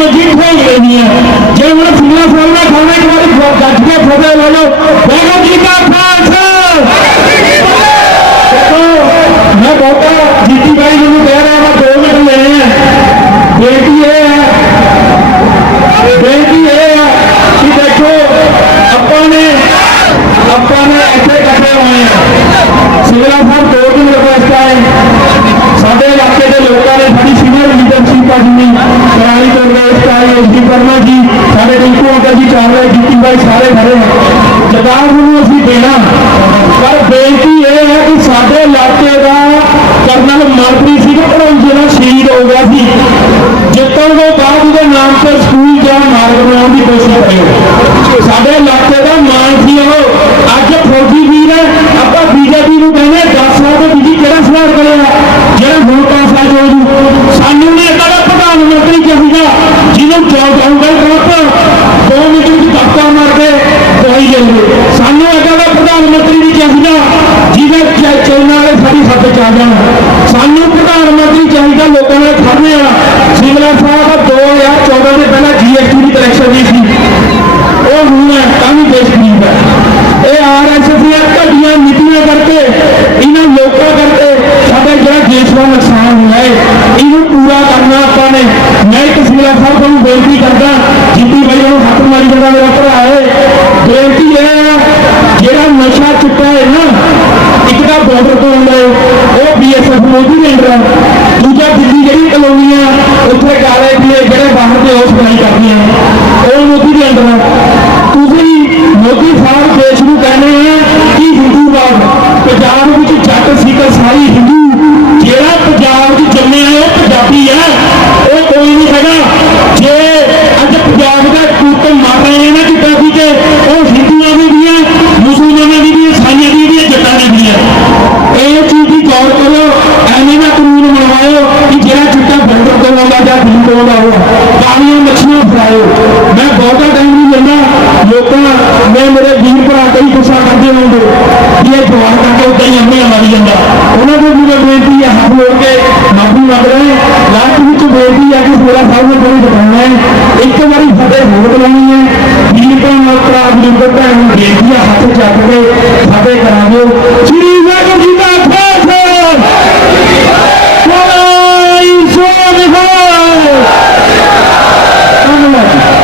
मस्जिद खोल रही है जब हम खुला खोलना खाने के बाद गठिया खोदा लो ਰਿੰਕੂ ਅੰਕਲ ਬਾਈ ਸਾਰੇ ਖੜੇ ਜਵਾਬ ਨੂੰ ਅਸੀਂ ਦੇਣਾ। ਪਰ ਬੇਨਤੀ ਇਹ ਹੈ ਕਿ ਸਾਡੇ ਇਲਾਕੇ ਦਾ ਕਰਨਲ ਮਨਪ੍ਰੀਤ ਸਿੰਘ ਭੜੋਂਜੇ ਨਾਲ ਸ਼ਹੀਦ ਹੋ ਗਿਆ ਸੀ। ਜਿੱਤਣ ਤੋਂ ਬਾਅਦ ਉਹਦੇ ਨਾਮ ਤੇ ਸਕੂਲ ਜਾਂ ਮਾਰਗ ਬਣਾਉਣ ਦੀ ਕੋਸ਼ਿਸ਼ ਕਰਿਓ ਸਾਡੇ ਇਲਾਕੇ ਦਾ ਮਾਨ ਸੀ ਉਹ। ਅੱਜ ਫੌਜੀ ਵੀਰ ਹੈ। ਆਪਾਂ ਬੀਜੇਪੀ ਨੂੰ ਕਹਿੰਦੇ 10 ਸਾਲ ਦੇ ਤੁਸੀਂ ਕਿਹੜਾ ਸੁਧਾਰ ਕਰਿਆ ਜਿਹੜਾ ਹੁਣ ਪਾਸਾ ਜੋ ਸਾਨੂੰ ਨੇ ਇੱਦਾਂ ਦਾ ਪ੍ਰਧਾਨ ਮੰਤਰੀ ਚਾਹੀਦਾ ਜਿਹਨੂੰ ਜੋਬ ਆਉਂਦਾ ਕਰਪ ਦੋ ਮਿੰਟ ਵਿੱਚ ਧੱਕਾ ਮਾਰ ਕੇ ਦਵਾਈ ਸਾਨੂੰ ਇੱਦਾਂ ਦਾ ਪ੍ਰਧਾਨ ਮੰਤਰੀ ਨਹੀਂ ਚਾਹੀਦਾ, ਜਿਹਦੇ ਚ- ਵਾਲੇ ਸਾਡੀ ਹੱਥ ਚ ਆ ਜਾਣ। ਸਾਨੂੰ ਪ੍ਰਧਾਨ ਮੰਤਰੀ ਚਾਹੀਦਾ ਲੋਕਾਂ ਨਾਲ ਖੜਨੇ ਵਾਲਾ। ਸਿੰਗਲਾ ਸਾਹਿਬ 2014 ਦੇ ਪਹਿਲਾਂ ਜੀਐਸਟੀ ਦੀ ਕਲੈਕਸ਼ਨ ਨਹੀਂ ਸੀ। ਉਹ ਹੁਣ ਹੈ, ਤਾਂ ਵੀ ਦੇਸ਼ ਗਰੀਬ ਹੈ। ਇਹ ਆਰਐਸਐਸ ਦੀਆਂ ਘਟੀਆਂ ਨੀਤੀਆਂ ਕਰਕੇ, ਇਹਨਾਂ ਲੋਕਾਂ ਕਰਕੇ ਸਾਡਾ ਜਿਹੜਾ ਦੇਸ਼ ਦਾ ਨੁਕਸਾਨ ਹੋਇਆ ਹੈ ਇਹਨੂੰ ਪੂਰਾ ਕਰਨਾ ਆਪਾਂ ਨੇ। ਮੈਂ ਇੱਕ ਸਾਹਿਬ ਨੂੰ ਬੇਨਤੀ ਕਰਦਾ ਜਿੱਤੀ ਬਾਈ ਨੂੰ ਹੱਥ ਮਾਰੀ ਜਾਂਦਾ ਮੇਰਾ ਭਰਾ ਹੈ ਬੇਨਤੀ ਇਹ ਹੈ ਜਿਹੜਾ ਨਸ਼ਾ ਚੁੱਕਾ ਹੈ ਨਾ ਇੱਕ ਤਾਂ ਬਾਰਡਰ ਤੋਂ ਆਉਂਦਾ ਹੈ ਉਹ ਬੀਐਸਐਫ ਮੋਦੀ ਦੇ ਅੰਡਰ ਹੈ। ਦੂਜਾ ਦਿੱਲੀ ਜਿਹੜੀ ਕਲੋਨੀਆਂ ਉੱਥੇ ਕਾਲੇ ਪੀਏ ਜਿਹੜੇ ਬਾਹਰ ਦੇ ਉਸ ਬਣਾਈ ਕਰਦੀਆਂ ਉਹ ਮੋਦੀ ਦੇ ਅੰਡਰ ਹੈ। ਤੁਸੀਂ ਮੋਦੀ ਸਾਹਿਬ ਦੇਸ਼ ਨੂੰ ਕਹਿੰਦੇ ਆ ਕਿ ਹਿੰਦੂਵਾਦ ਪੰਜਾਬ ਵਿੱਚ ਜੱਟ ਸਿੱਖ ਸਾਰੀ ਹਿੰਦੂ, ਜਿਹੜਾ ਪੰਜਾਬ 'ਚ ਜੰਮਿਆ ਹੈ ਉਹ ਪੰਜਾਬੀ ਹੈ ਉਹ ਕੋਈ ਨਹੀਂ ਹੈਗਾ। ਜੇ ਅੱਜ ਪੰਜਾਬ ਦਾ ਕੁੱਤ ਮਾਰ ਰਹੇ ਨੇ ਕਿ ਕਾਫੀ ਤੇ ਉਹ ਹਿੰਦੂਆਂ ਦੀ ਵੀ ਹੈ ਮੁਸਲਮਾਨਾਂ ਦੀ ਵੀ ਹੈ ਸਾਈਆਂ ਦੀ ਵੀ ਹੈ ਜੱਟਾਂ ਦੀ ਵੀ ਹੈ ਇਹ ਚੀਜ਼ ਦੀ ਗੌਰ ਕਰੋ ਐਵੇਂ ਨਾ ਬੰਦਰ ਜਾਂ ਦਿਨ ਤੋਂ ਆਉਂਦਾ ਹੋਵੇ ਪਾਣੀਆਂ ਮੱਛੀਆਂ ਫੜਾਇਓ। ਮੈਂ ਬਹੁਤਾ ਟਾਈਮ ਨਹੀਂ ਲੈਂਦਾ। ਲੋਕਾਂ ਨੇ ਮੇਰੇ ਵੀਰ ਭਰਾ ਕਈ ਗੁੱਸਾ ਕਰਦੇ ਹੋਣਗੇ। ਕਿ ਇਹ ਜਵਾਨ ਕਰਕੇ ਉਦਾਂ ਹੀ ਅੰਨੇ ਮਾਰੀ ਜਾਂਦਾ। ਉਹਨਾਂ ਨੂੰ ਵੀ ਮੈਂ ਬੇਨਤੀ ਹੈ ਹੱਥ ਜੋੜ ਕੇ ਮਾਫੀ ਮੰਗ ਰਹੇ ਲਾਸਟ ਵਿੱਚ ਬੇਨਤੀ ਹੈ ਕਿ ਸੋਲਾ ਸਾਹਿਬ